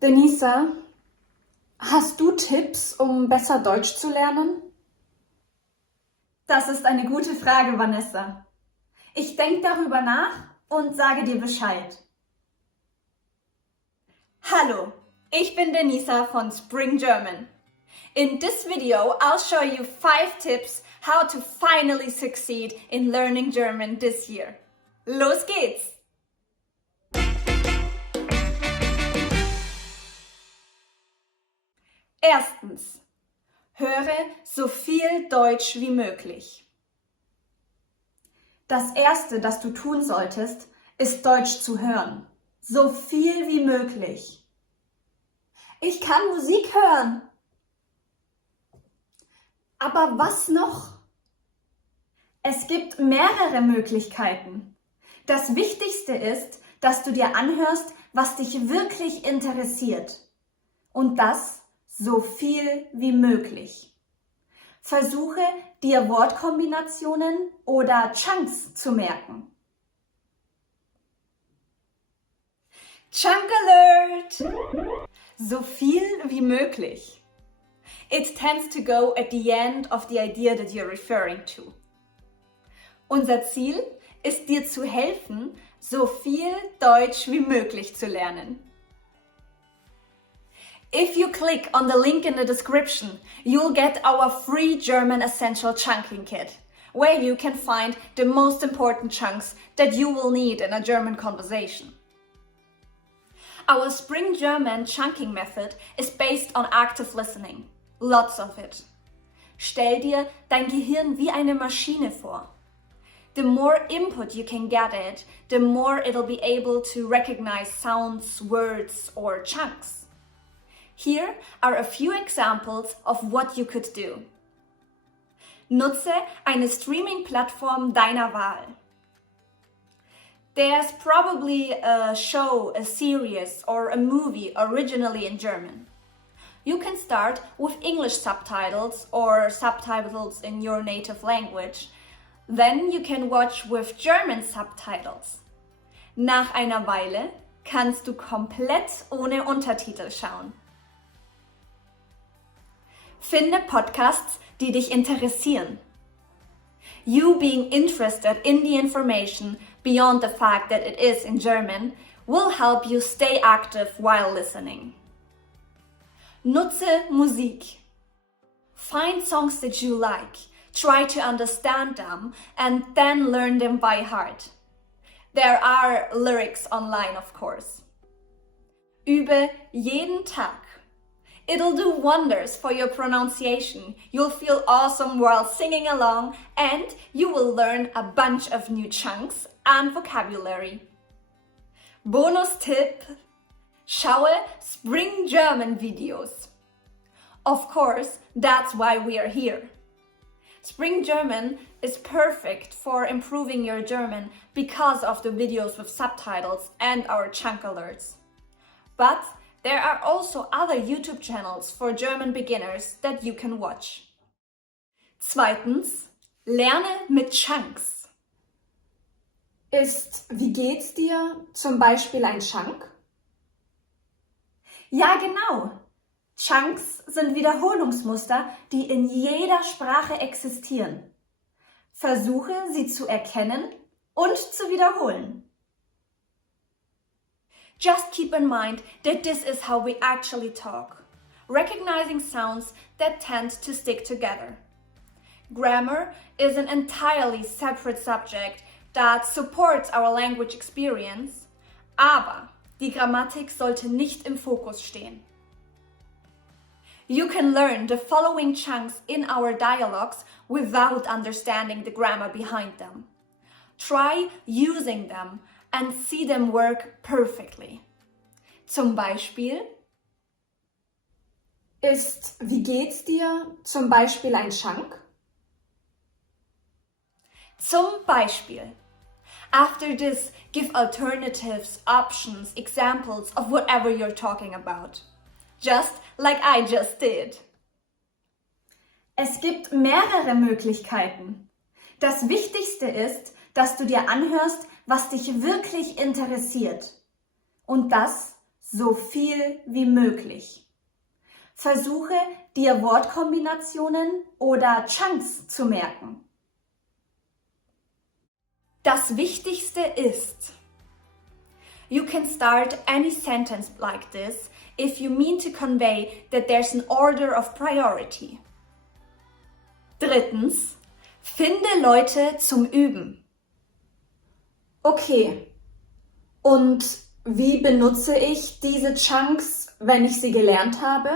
Denisa, hast du Tipps, um besser Deutsch zu lernen? Das ist eine gute Frage, Vanessa. Ich denke darüber nach und sage dir Bescheid. Hallo, ich bin Denisa von Spring German. In this video, I'll show you 5 tips how to finally succeed in learning German this year. Los geht's! Erstens, höre so viel Deutsch wie möglich. Das Erste, das du tun solltest, ist Deutsch zu hören. So viel wie möglich. Ich kann Musik hören. Aber was noch? Es gibt mehrere Möglichkeiten. Das Wichtigste ist, dass du dir anhörst, was dich wirklich interessiert. Und das so viel wie möglich. Versuche, dir Wortkombinationen oder Chunks zu merken. Chunk Alert! So viel wie möglich. It tends to go at the end of the idea that you're referring to. Unser Ziel ist, dir zu helfen, so viel Deutsch wie möglich zu lernen. If you click on the link in the description, you'll get our free German Essential Chunking Kit, where you can find the most important chunks that you will need in a German conversation. Our Spring German chunking method is based on active listening. Lots of it. Stell dir dein Gehirn wie eine Maschine vor. The more input you can get it, the more it'll be able to recognize sounds, words, or chunks. Here are a few examples of what you could do. Nutze eine Streaming-Plattform deiner Wahl. There's probably a show, a series, or a movie originally in German. You can start with English subtitles or subtitles in your native language. Then you can watch with German subtitles. Nach einer Weile kannst du komplett ohne Untertitel schauen. Finde Podcasts, die dich interessieren. You being interested in the information beyond the fact that it is in German will help you stay active while listening. Nutze Musik. Find songs that you like, try to understand them, and then learn them by heart. There are lyrics online, of course. Übe jeden Tag. It'll do wonders for your pronunciation. You'll feel awesome while singing along, and you will learn a bunch of new chunks and vocabulary. Bonus-Tipp: Schaue Spring German Videos. Of course, that's why we are here. Spring German is perfect for improving your German because of the videos with subtitles and our chunk alerts. But there are also other YouTube channels for German beginners that you can watch. Zweitens, lerne mit Chunks. Ist wie geht's dir zum Beispiel ein Chunk? Ja, genau. Chunks sind Wiederholungsmuster, die in jeder Sprache existieren. Versuche, sie zu erkennen und zu wiederholen. Just keep in mind that this is how we actually talk, recognizing sounds that tend to stick together. Grammar is an entirely separate subject that supports our language experience, aber die Grammatik sollte nicht im Fokus stehen. You can learn the following chunks in our dialogues without understanding the grammar behind them. Try using them and see them work perfectly. Zum Beispiel: Ist wie geht's dir zum Beispiel ein Chunk? Zum Beispiel. After this, give alternatives, options, examples of whatever you're talking about. Just like I just did. Es gibt mehrere Möglichkeiten. Das Wichtigste ist, dass du dir anhörst, was dich wirklich interessiert. Und das so viel wie möglich. Versuche, dir Wortkombinationen oder Chunks zu merken. Das Wichtigste ist: you can start any sentence like this if you mean to convey that there's an order of priority. Drittens, finde Leute zum Üben. Okay. Und wie benutze ich diese Chunks, wenn ich sie gelernt habe?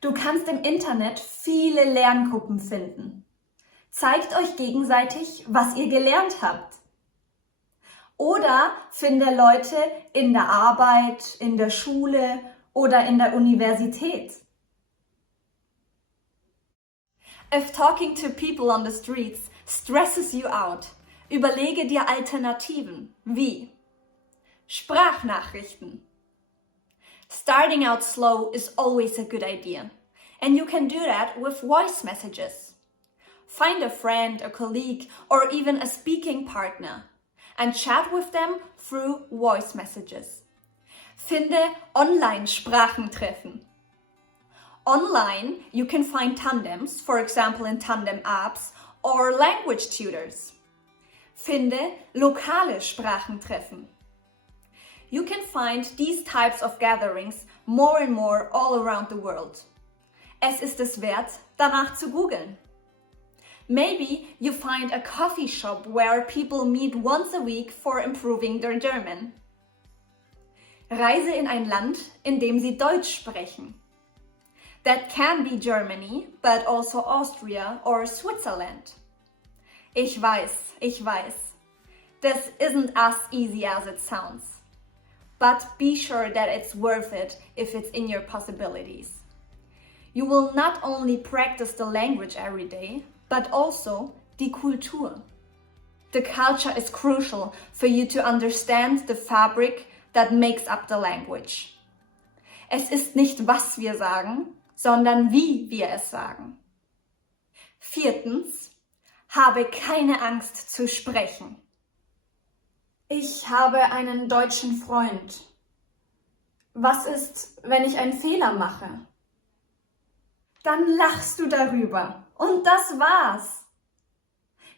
Du kannst im Internet viele Lerngruppen finden. Zeigt euch gegenseitig, was ihr gelernt habt. Oder finde Leute in der Arbeit, in der Schule oder in der Universität. If talking to people on the streets stresses you out, überlege dir Alternativen wie Sprachnachrichten. Starting out slow is always a good idea, and you can do that with voice messages. Find a friend, a colleague, or even a speaking partner, and chat with them through voice messages. Finde Online-Sprachentreffen. Online, you can find tandems, for example in tandem apps, or language tutors. Finde lokale Sprachentreffen. You can find these types of gatherings more and more all around the world. Es ist es wert, danach zu googeln. Maybe you find a coffee shop where people meet once a week for improving their German. Reise in ein Land, in dem sie Deutsch sprechen. That can be Germany, but also Austria or Switzerland. Ich weiß. This isn't as easy as it sounds. But be sure that it's worth it if it's in your possibilities. You will not only practice the language every day, but also die Kultur. The culture is crucial for you to understand the fabric that makes up the language. Es ist nicht, was wir sagen, sondern wie wir es sagen. Viertens, habe keine Angst zu sprechen. Ich habe einen deutschen Freund. Was ist, wenn ich einen Fehler mache? Dann lachst du darüber. Und das war's.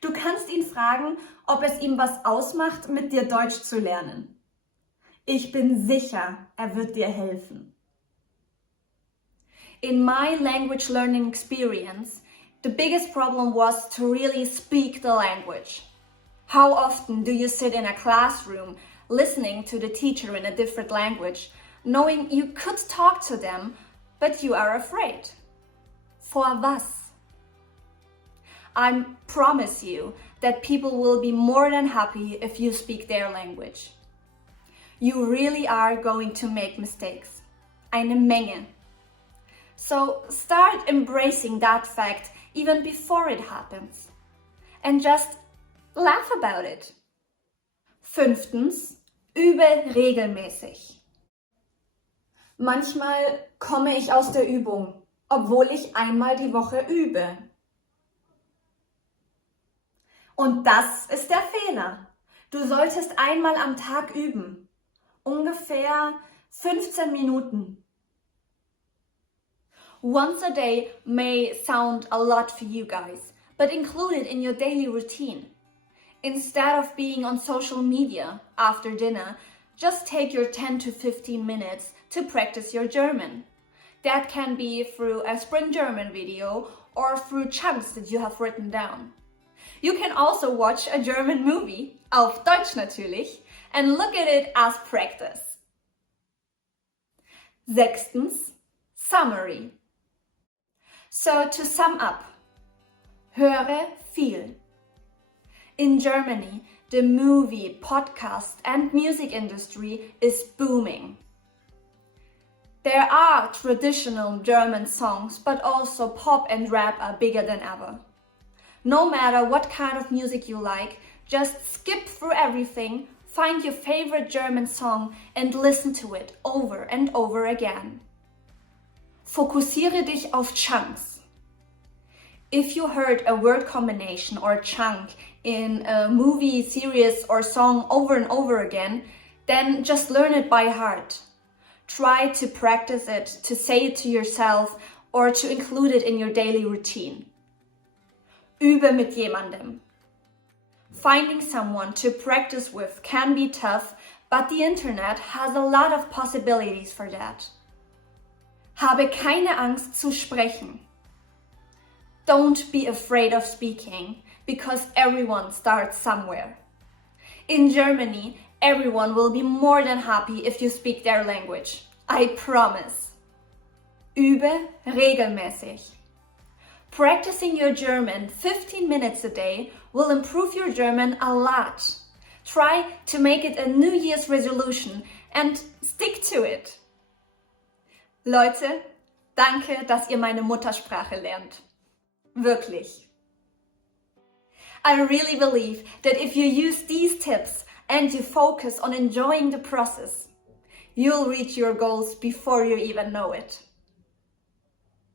Du kannst ihn fragen, ob es ihm was ausmacht, mit dir Deutsch zu lernen. Ich bin sicher, er wird dir helfen. In my language learning experience, the biggest problem was to really speak the language. How often do you sit in a classroom listening to the teacher in a different language, knowing you could talk to them, but you are afraid? For was? I promise you that people will be more than happy if you speak their language. You really are going to make mistakes. Eine Menge. So start embracing that fact even before it happens. And just laugh about it. Fünftens, übe regelmäßig. Manchmal komme ich aus der Übung, obwohl ich einmal die Woche übe. Und das ist der Fehler. Du solltest einmal am Tag üben. Ungefähr 15 Minuten. Once a day may sound a lot for you guys, but include it in your daily routine. Instead of being on social media after dinner, just take your 10 to 15 minutes to practice your German. That can be through a Spring German video or through chunks that you have written down. You can also watch a German movie, auf Deutsch natürlich, and look at it as practice. Sechstens, summary. So to sum up, Höre, viel. In Germany, the movie, podcast and music industry is booming. There are traditional German songs, but also pop and rap are bigger than ever. No matter what kind of music you like, just skip through everything, find your favorite German song and listen to it over and over again. Fokussiere dich auf Chunks. If you heard a word combination or a chunk in a movie, series or song over and over again, then just learn it by heart. Try to practice it, to say it to yourself, or to include it in your daily routine. Übe mit jemandem. Finding someone to practice with can be tough, but the internet has a lot of possibilities for that. Habe keine Angst zu sprechen. Don't be afraid of speaking, because everyone starts somewhere. In Germany, everyone will be more than happy if you speak their language. I promise. Übe regelmäßig. Practicing your German 15 minutes a day will improve your German a lot. Try to make it a New Year's resolution and stick to it. Leute, danke, dass ihr meine Muttersprache lernt. Wirklich. I really believe that if you use these tips and you focus on enjoying the process, you'll reach your goals before you even know it.